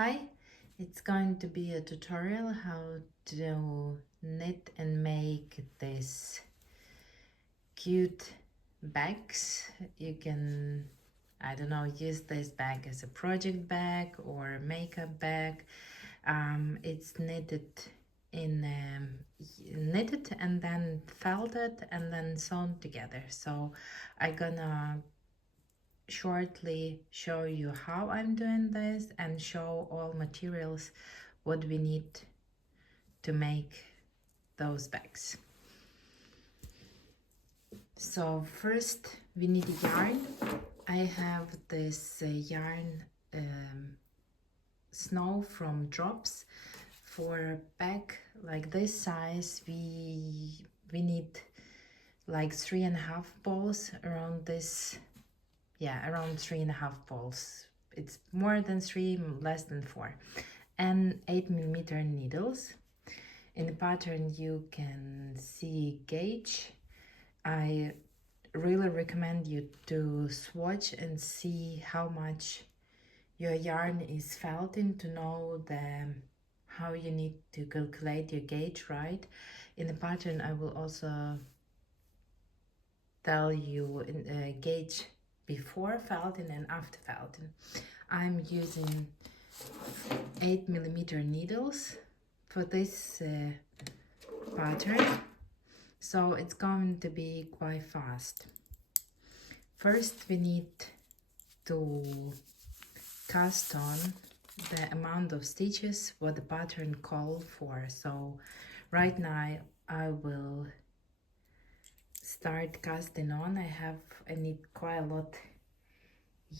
Hi, it's going to be a tutorial how to knit and make this cute bags. You can, I don't know, use this bag as a project bag or makeup bag. It's knitted and then felted and then sewn together. So I'm gonna shortly show you how I'm doing this and show all materials what we need to make those bags. So first we need yarn. I have this yarn Snow from Drops. For a bag like this size we need like 3.5 balls around this. Yeah, around 3.5 balls. It's more than 3, less than 4. And 8mm needles. In the pattern you can see gauge. I really recommend you to swatch and see how much your yarn is felting to know how you need to calculate your gauge right. In the pattern I will also tell you gauge before felting and after felting. I'm using 8mm needles for this pattern, so it's going to be quite fast. First we need to cast on the amount of stitches what the pattern call for. So right now I will start casting on. I need quite a lot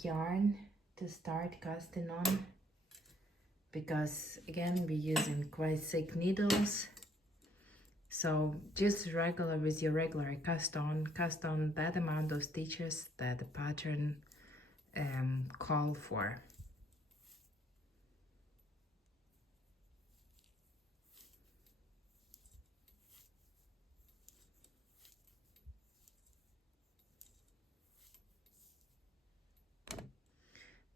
yarn to start casting on, because again we're using quite thick needles. So just regular with your regular cast on that amount of stitches that the pattern call for.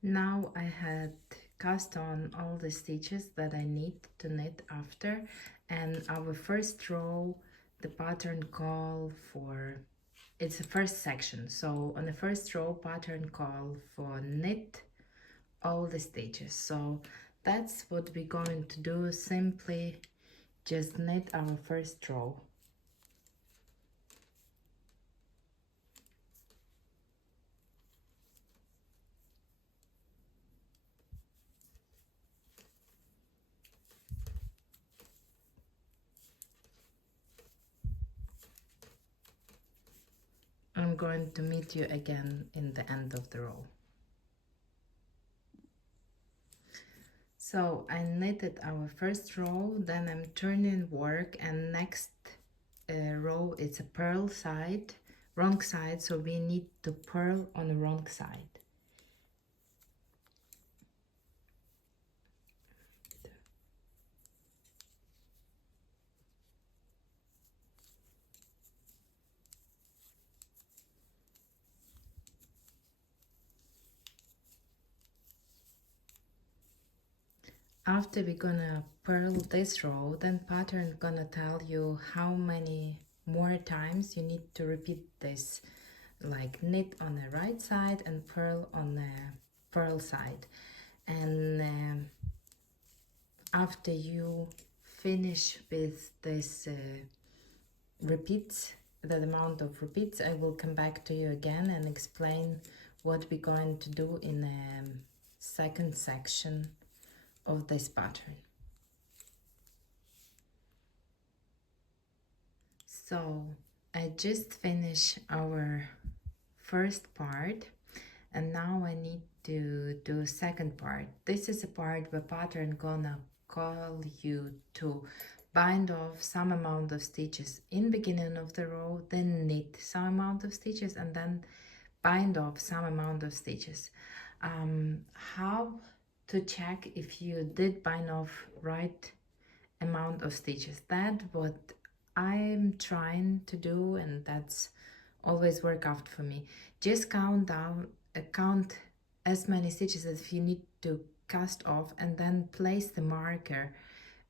Now I had cast on all the stitches that I need to knit after, and our first row the pattern call for, it's the first section, so on the first row pattern call for knit all the stitches. So that's what we're going to do, simply just knit our first row. I'm going to meet you again in the end of the row. So I knitted our first row, then I'm turning work, and next row it's a purl side, wrong side, so we need to purl on the wrong side. After we're gonna purl this row, then pattern gonna tell you how many more times you need to repeat this, like knit on the right side and purl on the purl side. And after you finish with this repeats, that amount of repeats, I will come back to you again and explain what we're going to do in the second section of this pattern. So I just finished our first part, and now I need to do second part. This is a part where pattern gonna call you to bind off some amount of stitches in beginning of the row, then knit some amount of stitches, and then bind off some amount of stitches. How to check if you did bind off right amount of stitches? That what I'm trying to do, and that's always work out for me. Just count as many stitches as you need to cast off and then place the marker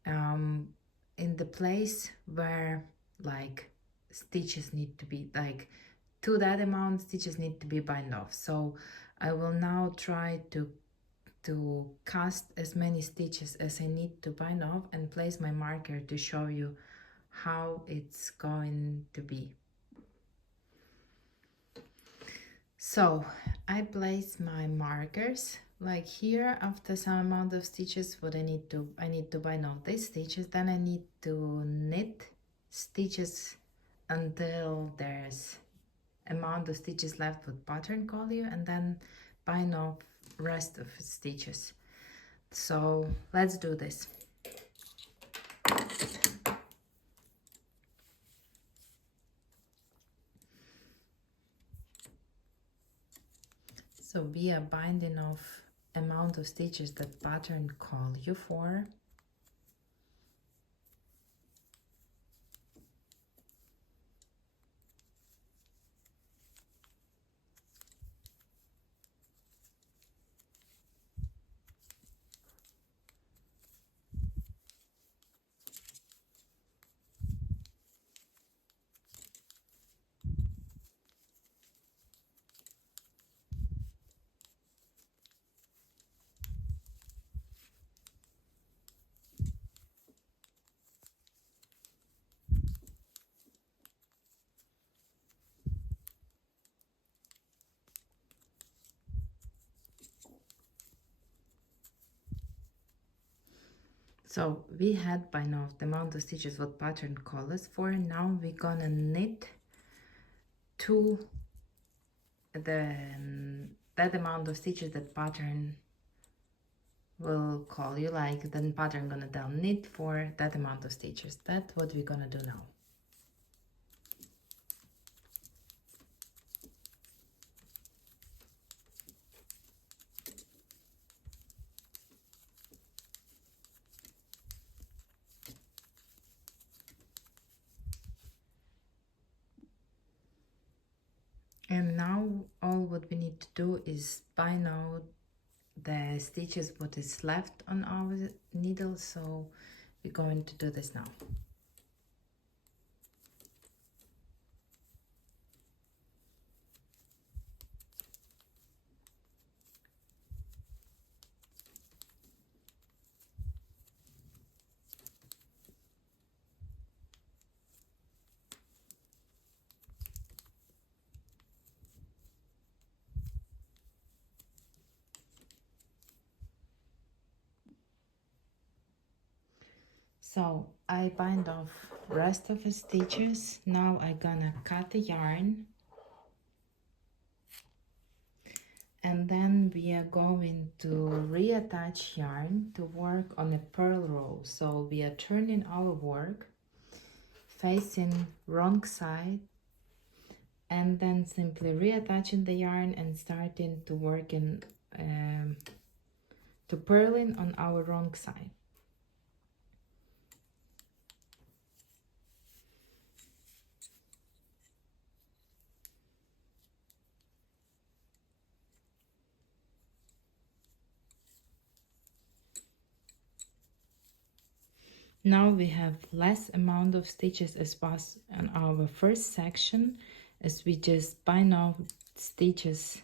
in the place where like stitches need to be, like to that amount stitches need to be bind off. So I will now try to cast as many stitches as I need to bind off and place my marker to show you how it's going to be. So I place my markers like here. After some amount of stitches, what I need to bind off these stitches, then I need to knit stitches until there's amount of stitches left with pattern collar, and then bind off rest of stitches. So let's do this. So we are binding off amount of stitches that pattern call you for. So we had by now the amount of stitches what pattern call us for. Now we're gonna knit to the that amount of stitches that pattern will call you, like then pattern gonna tell knit for that amount of stitches. That's what we're gonna do now. And now all what we need to do is bind out the stitches what is left on our needle. So we're going to do this now. So I bind off rest of the stitches. Now I'm gonna cut the yarn, and then we are going to reattach yarn to work on a purl row. So we are turning our work facing wrong side, and then simply reattaching the yarn and starting to work in to purling on our wrong side. Now we have less amount of stitches as was on our first section, as we just bind off stitches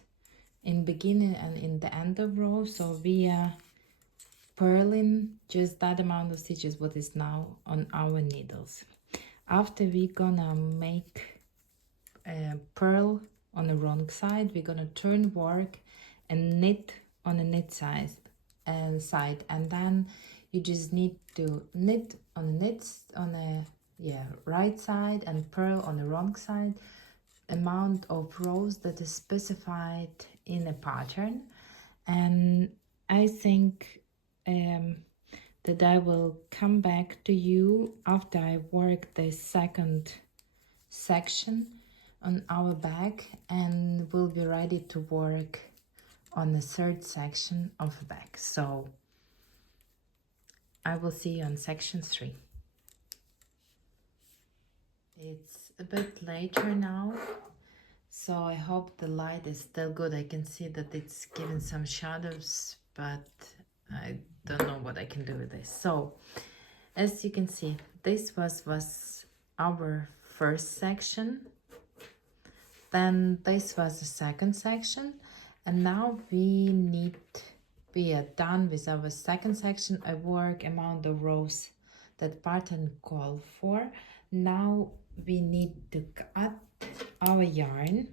in beginning and in the end of row. So we are purling just that amount of stitches what is now on our needles. After we gonna make a purl on the wrong side, we're gonna turn work and knit on the knit side, and then you just need to knit on the right side and purl on the wrong side amount of rows that is specified in a pattern. And I think that I will come back to you after I work the second section on our bag, and we'll be ready to work on the third section of the bag. So I will see you on section 3. It's a bit later now, so I hope the light is still good. I can see that it's giving some shadows, but I don't know what I can do with this. So as you can see, this was our first section, then this was the second section, and now we are done with our second section. I work amount of rows that pattern call for. Now we need to cut our yarn.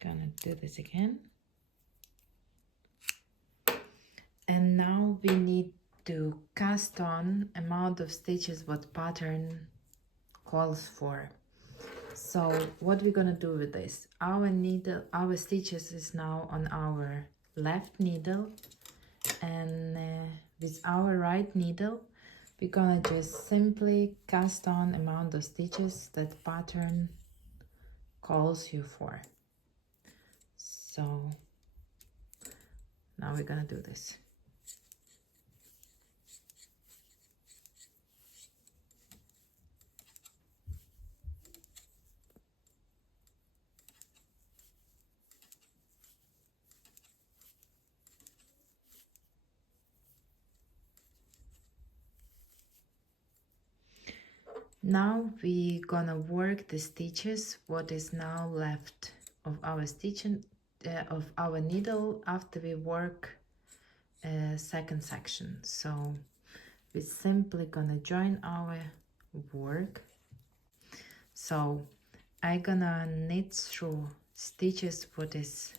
Gonna do this again, and now we need to cast on amount of stitches what pattern calls for. So what we're gonna do with this, our needle, our stitches is now on our left needle, and with our right needle we're gonna just simply cast on amount of stitches that pattern calls you for. So now we're gonna do this. Now we're gonna work the stitches what is now left of our stitching of our needle after we work second section. So we're simply gonna join our work. So I'm gonna knit through stitches what is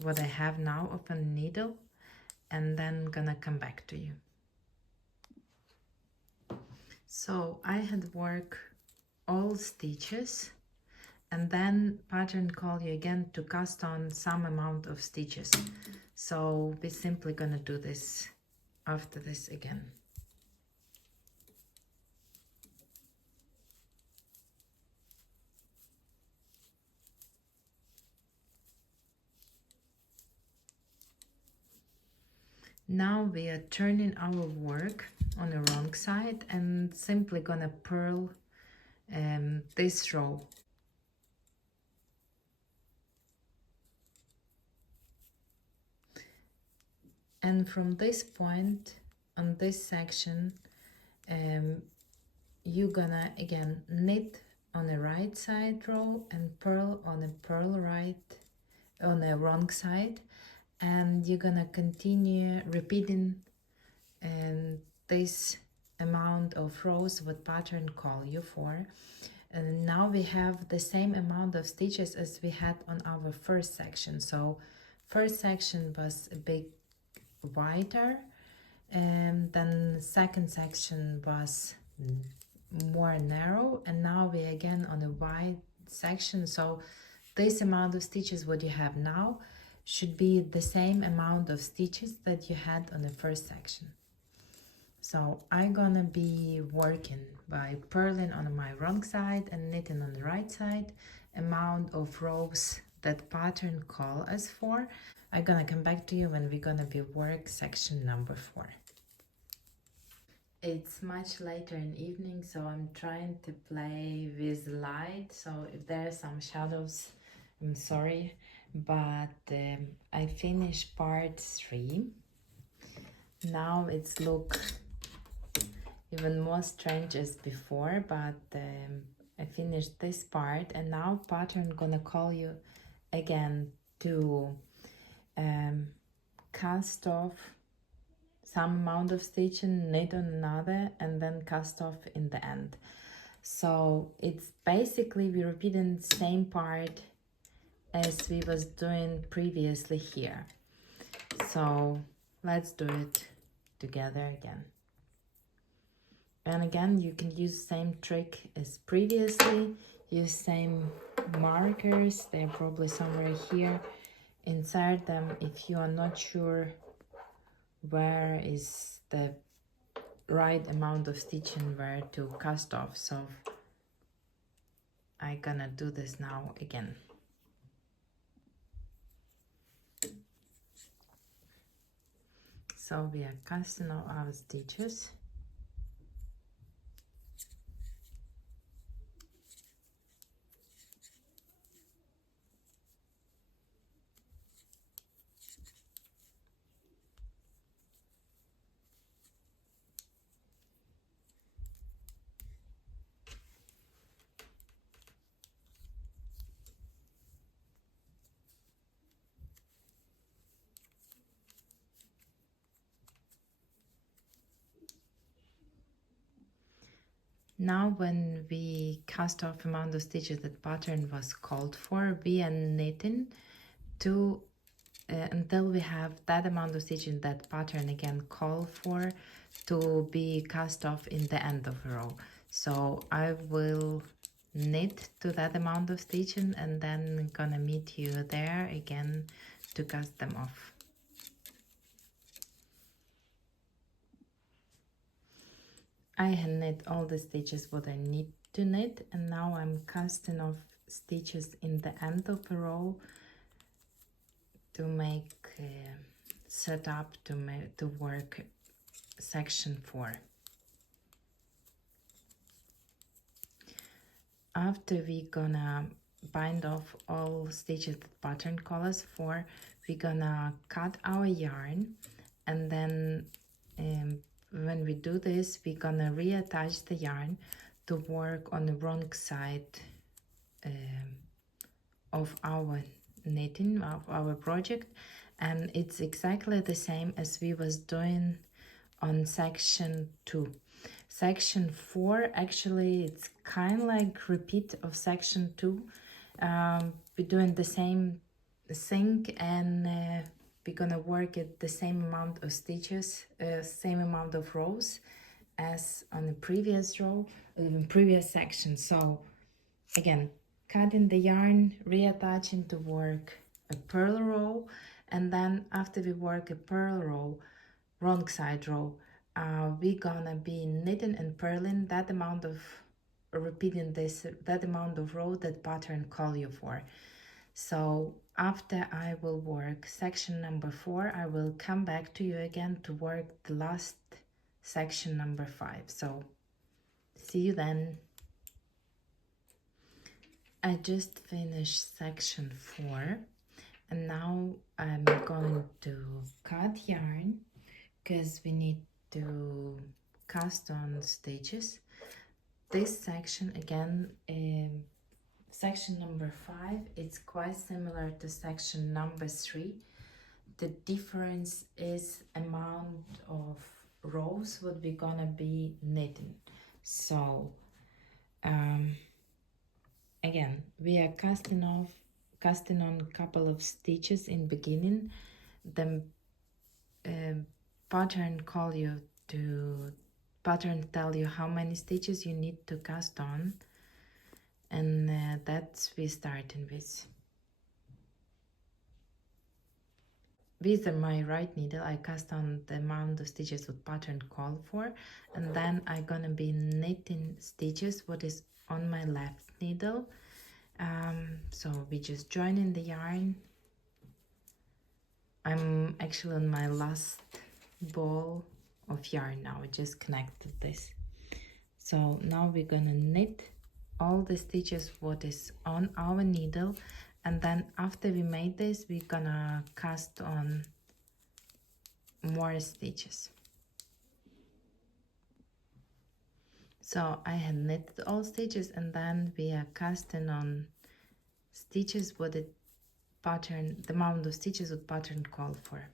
what I have now of a needle, and then gonna come back to you. So I had work all stitches, and then pattern call you again to cast on some amount of stitches. So we're simply gonna do this after this again. Now we are turning our work on the wrong side and simply gonna purl this row. And from this point on this section, you're gonna again knit on the right side row and purl on the wrong side, and you're gonna continue repeating this amount of rows what pattern call you for. And now we have the same amount of stitches as we had on our first section. So first section was a bit wider, and then second section was more narrow, and now we again on a wide section. So this amount of stitches what you have now should be the same amount of stitches that you had on the first section. So I'm gonna be working by purling on my wrong side and knitting on the right side, amount of rows that pattern call us for. I'm gonna come back to you when we're gonna be work section number 4. It's much later in evening, so I'm trying to play with light. So if there are some shadows, I'm sorry, but I finished part 3. Now it's look even more strange as before, but I finished this part, and now pattern gonna call you again to cast off some amount of stitching, knit on another, and then cast off in the end. So it's basically we're repeating the same part as we was doing previously here. So let's do it together again. And again, you can use same trick as previously, use same markers, they're probably somewhere here. Insert them if you are not sure where is the right amount of stitching where to cast off. So I'm gonna do this now again. So we are casting off our stitches. Now when we cast off amount of stitches that pattern was called for, we are knitting to until we have that amount of stitches that pattern again called for to be cast off in the end of a row. So I will knit to that amount of stitching and then gonna meet you there again to cast them off. I have knit all the stitches what I need to knit, and now I'm casting off stitches in the end of a row to make set up to work section 4. After we gonna bind off all stitches that pattern colors for, we gonna cut our yarn, and then when we do this, we gonna reattach the yarn to work on the wrong side of our knitting of our project, and it's exactly the same as we was doing on section 2. Section 4 actually it's kind of like repeat of section 2. We're doing the same thing, and we're gonna work at the same amount of stitches, same amount of rows as on the previous row, previous section. So again, cutting the yarn, reattaching to work a purl row, and then after we work a purl row, wrong side row, we're gonna be knitting and purling that amount of repeating that amount of row that pattern call you for. So after I will work section number 4, I will come back to you again to work the last section number 5. So see you then. I just finished section 4, and now I'm going to cut yarn because we need to cast on stitches. This section again, section number 5, it's quite similar to section number 3. The difference is amount of rows what we're gonna be knitting. So again, we are casting on a couple of stitches in beginning. The pattern tell you how many stitches you need to cast on, and that's we starting with. With my right needle, I cast on the amount of stitches what pattern call for, and then I'm gonna be knitting stitches what is on my left needle. So we just joining the yarn. I'm actually on my last ball of yarn now. I just connected this. So now we're gonna knit all the stitches what is on our needle, and then after we made this, we're gonna cast on more stitches. So I had knitted all stitches, and then we are casting on stitches what the pattern, the amount of stitches what pattern call for.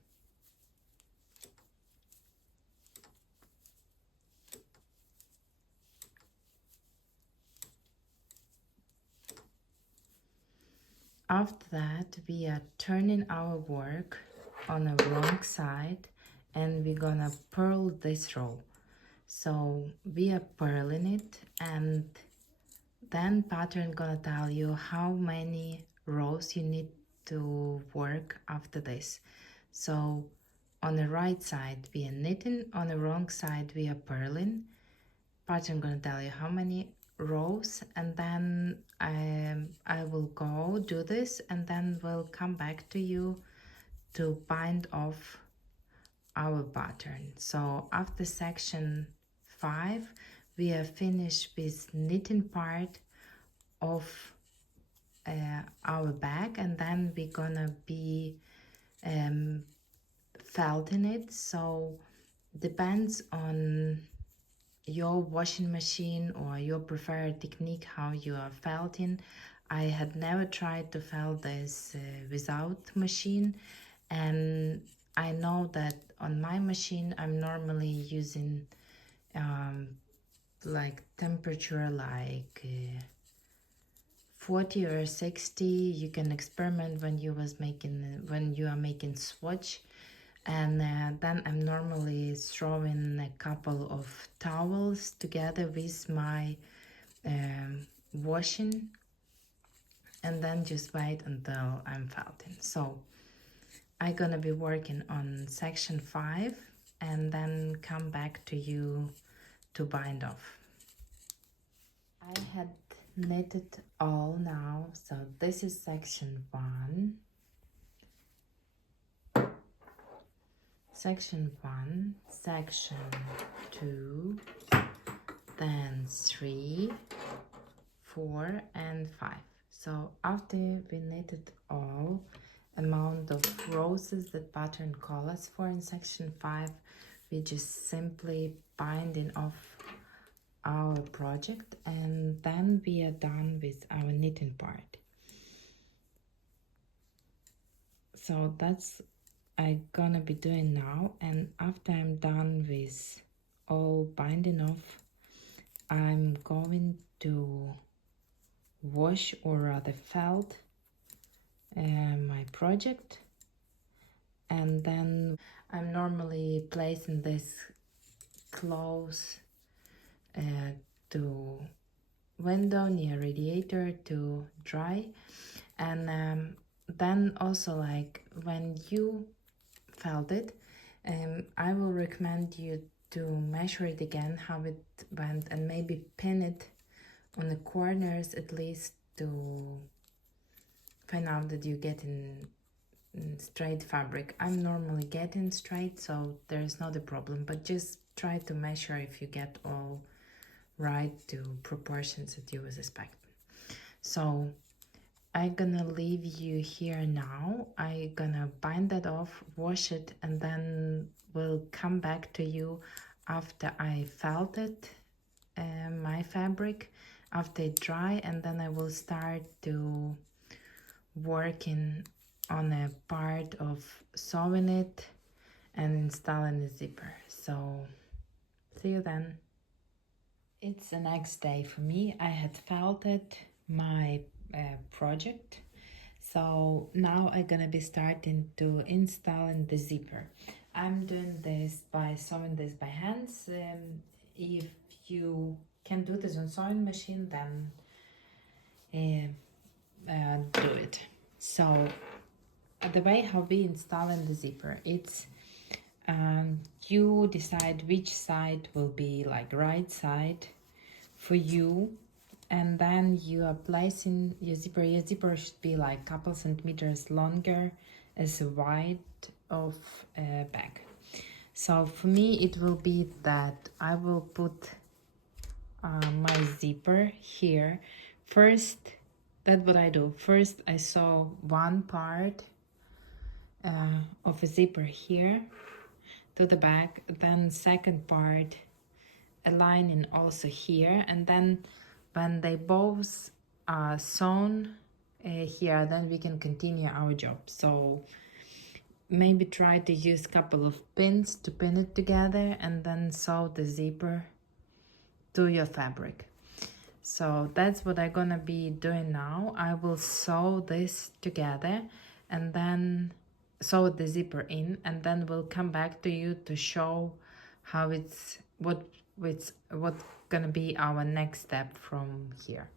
After that, we are turning our work on the wrong side, and we're gonna purl this row. So we are purling it, and then pattern gonna tell you how many rows you need to work after this. So on the right side we are knitting, on the wrong side we are purling. Pattern gonna tell you how many rows, and then I will go do this, and then we'll come back to you to bind off our pattern. So after section 5, we are finished with knitting part of our bag, and then we're gonna be felting it. So depends on your washing machine or your preferred technique how you are felting. I had never tried to felt this without machine, and I know that on my machine I'm normally using like temperature like 40 or 60. You can experiment when you are making swatch. And then I'm normally throwing a couple of towels together with my washing, and then just wait until I'm felting. So I'm gonna be working on section 5 and then come back to you to bind off. I had knitted all now, so this is section 1. Section 1, section 2, then 3, 4 and 5. So after we knitted all amount of roses that pattern call us for in section 5, we just simply binding off our project, and then we are done with our knitting part. So that's I'm gonna be doing now, and after I'm done with all binding off, I'm going to wash, or rather felt, my project, and then I'm normally placing this close to window near radiator to dry. And then also, like when you felt it, I will recommend you to measure it again how it went, and maybe pin it on the corners at least to find out that you get in straight fabric. I'm normally getting straight, so there's not a problem, but just try to measure if you get all right to proportions that you was expecting. So I'm gonna leave you here now. I'm gonna bind that off, wash it, and then we'll come back to you after I felted my fabric, after it dry, and then I will start to working on a part of sewing it and installing the zipper. So see you then. It's the next day for me. I had felted my project, so now I'm gonna be starting to installing the zipper. I'm doing this by sewing this by hands. If you can do this on sewing machine, then do it. So the way how we installing the zipper, it's you decide which side will be like right side for you, and then you are placing your zipper. Your zipper should be like a couple centimeters longer as a wide of a bag. So for me it will be that I will put my zipper here first. That's what I do. First I sew one part of a zipper here to the back, then second part aligning also here, and then when they both are sewn here, then we can continue our job. So maybe try to use a couple of pins to pin it together, and then sew the zipper to your fabric. So that's what I'm gonna be doing now. I will sew this together and then sew the zipper in, and then we'll come back to you to show how it's what gonna be our next step from here.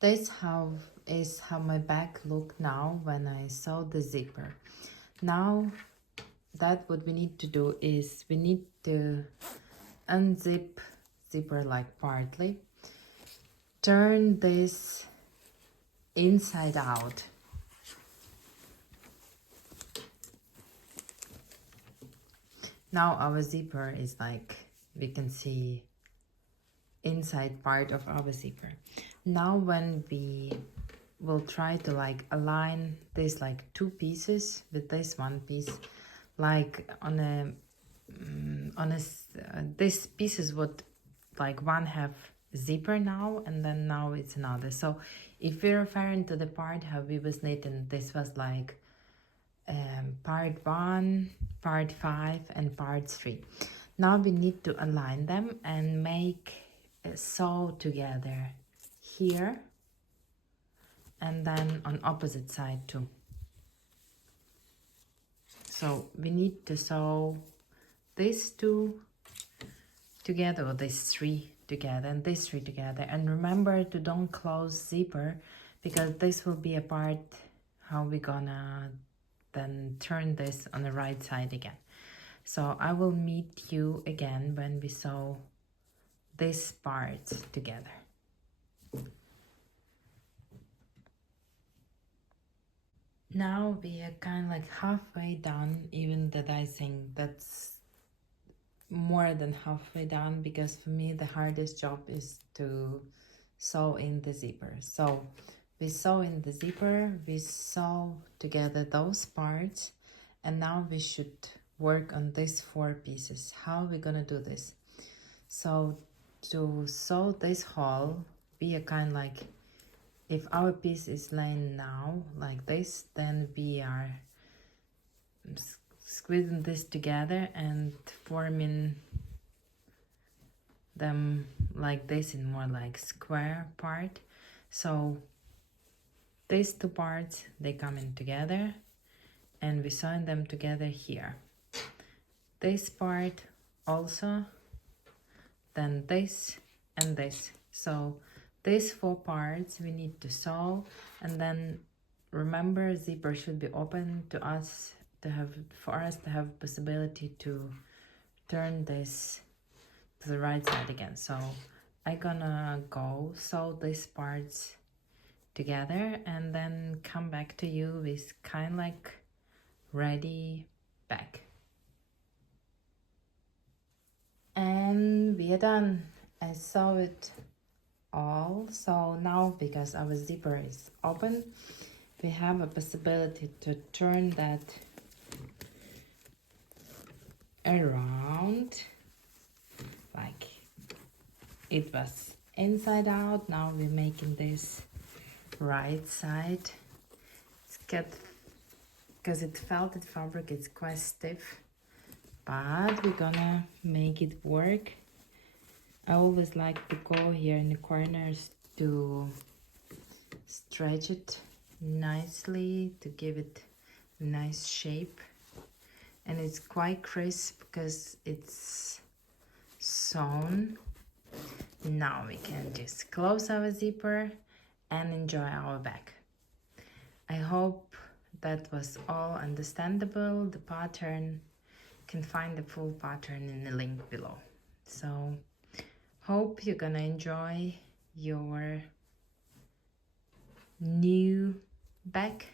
This is how my bag look now when I sew the zipper. Now that what we need to do is we need to unzip zipper like partly, turn this inside out. Now our zipper is like, we can see inside part of our zipper. Now when we will try to like align this like two pieces with this one piece, like on a this piece is what like one have zipper now, and then now it's another. So if we're referring to the part how we was knitting, this was like part 1, part 5 and part 3. Now we need to align them and make a sew together here and then on opposite side too. So we need to sew these two together, or these three together, and these three together. And remember to don't close zipper, because this will be a part how we gonna then turn this on the right side again. So I will meet you again when we sew these parts together. Now we are kind of like halfway done, even that I think that's more than halfway done, because for me the hardest job is to sew in the zipper. So we sew in the zipper, we sew together those parts, and now we should work on these 4 pieces. How are we gonna do this? So to sew this hole, we are kind of like, if our piece is laying now like this, then we are squeezing this together and forming them like this in more like square part. So these 2 parts, they come in together and we sew them together here. This part also, then this and this. So these 4 parts we need to sew, and then remember zipper should be open to us to have, for us to have possibility to turn this to the right side again. So I'm gonna go sew these parts together and then come back to you with kind of like ready bag. And we are done. I sew it all. So now, because our zipper is open, we have a possibility to turn that around like it was inside out. Now we're making this right side. It's good because it's felted fabric, it's quite stiff, but we're gonna make it work. I always like to go here in the corners to stretch it nicely to give it a nice shape, and it's quite crisp because it's sewn. Now we can just close our zipper and enjoy our bag. I hope that was all understandable. The pattern, you can find the full pattern in the link below. So hope you're gonna enjoy your new bag.